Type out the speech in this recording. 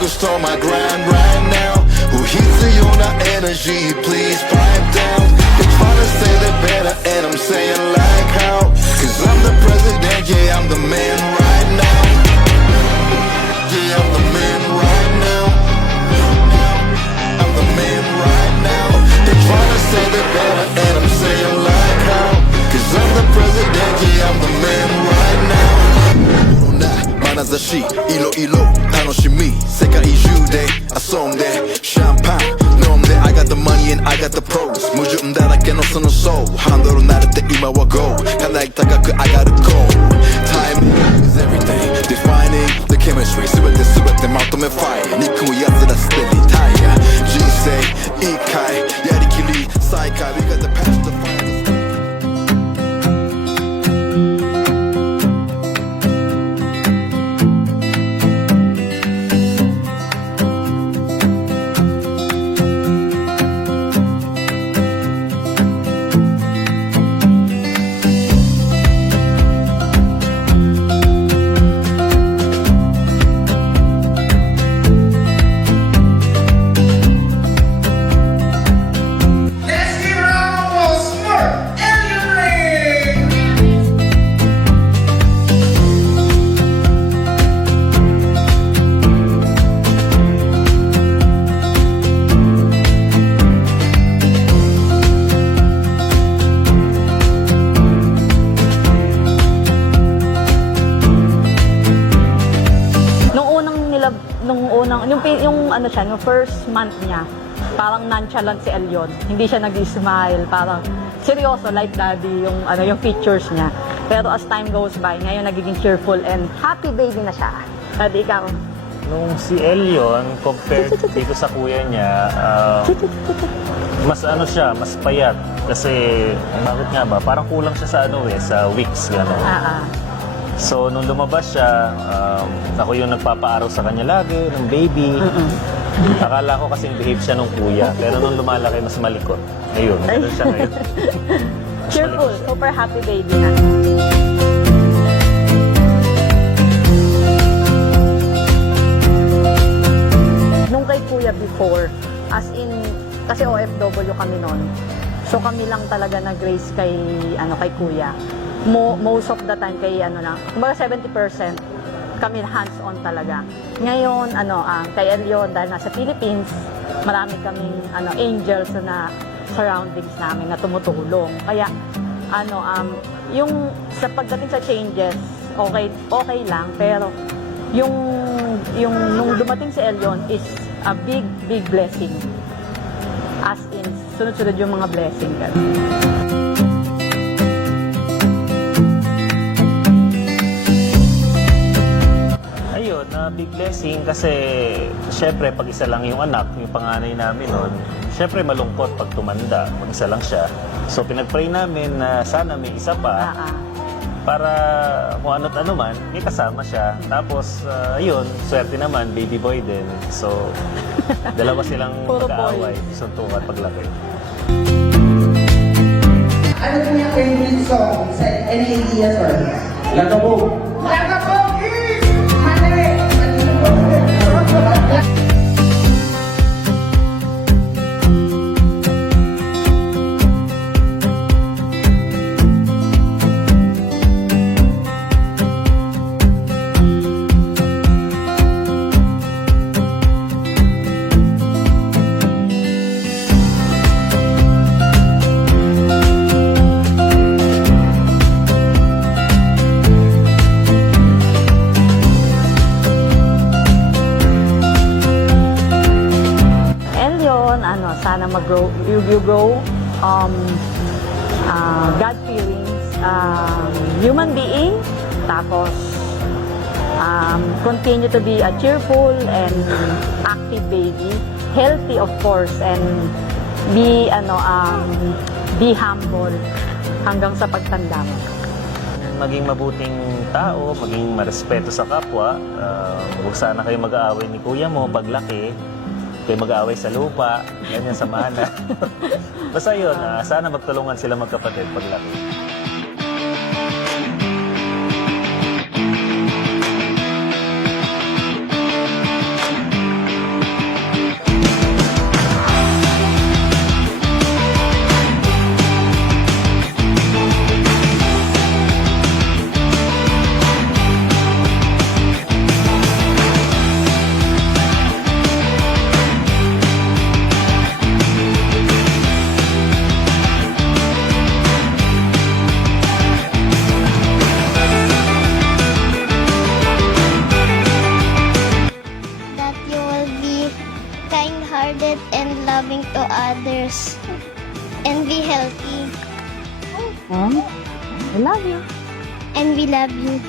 focused on my grind right now. Who heats the on energy, please pipe down. They tryna say they're better and I'm saying like how. Cause I'm the president, yeah, I'm the man right now. Yeah, I'm the man right now. I'm the man right now. They tryna say they're better and I'm saying like how. Cause I'm the president, yeah, I'm the man right now. Manazashi, ilo ilo, tanoshimi. Sekai juu de, asomde, champagne. Nomde, I got the money and I got the pros. Mujum darake no sono soul. Handle narete ima wa go. Kanai takaku, I gotta go. Time is everything, defining the chemistry. Subete matome fire. Niku yatsura steady tire. Jinsei, ikai, yarikiri, saikai. We got the past to find us. Yung ano siya, yung first month niya, parang nonchalant si Elyon. Hindi siya nag-smile, parang seryoso, like daddy, yung ano, yung features niya. Pero as time goes by, ngayon nagiging cheerful and happy baby na siya. At ikaw? Nung si Elyon, compared dito sa kuya niya, mas ano siya, mas payat. Kasi, bakit nga ba? Parang kulang siya sa ano sa weeks, gano'n. So, nung lumabas siya, ako yung nagpapaaraw sa kanya lagi, ng baby. Akala ko kasing behave siya nung kuya. Pero nung lumalaki, mas malikot. Ayun, gano'n siya ngayon. Cheerful, super happy baby na. Nung kay kuya before, as in, kasi OFW kami noon. So kami lang talaga nag-raise kay, kay kuya. Most of the time kay kumbaga 70% kami hands-on talaga. Ngayon, kay Elyon, dahil nasa Philippines, marami kaming angels na surroundings namin na tumutulong. Kaya, yung sa pagdating sa changes, okay lang, pero nung dumating si Elyon is a big blessing. As in, sunod-sunod yung mga blessing. Na big blessing kasi syempre pag isa lang yung anak, yung panganay namin noon, syempre malungkot pag tumanda, pag isa lang siya. So pinag-pray namin na sana may isa pa para kung ano't ano man, may kasama siya. Tapos ayun, swerte naman, baby boy din. So dalawa silang mag-aaway, suntukan paglaki. Ano po yung favorite song sa any ideas or? Lagabog! Lagabog! Sana mag-grow, you grow God feelings, human being, tapos continue to be a cheerful and active baby, healthy of course, and be humble hanggang sa pagtanda mo. Maging mabuting tao, maging marespeto sa kapwa. Huwag sana kayo mag-aaway ni kuya mo paglaki. Kayo mag-aaway sa lupa, ganyan sa mana. Basta yun, sana magtulungan sila magkapatid paglaki. kind-hearted and loving to others. And be healthy. I love you. And we love you.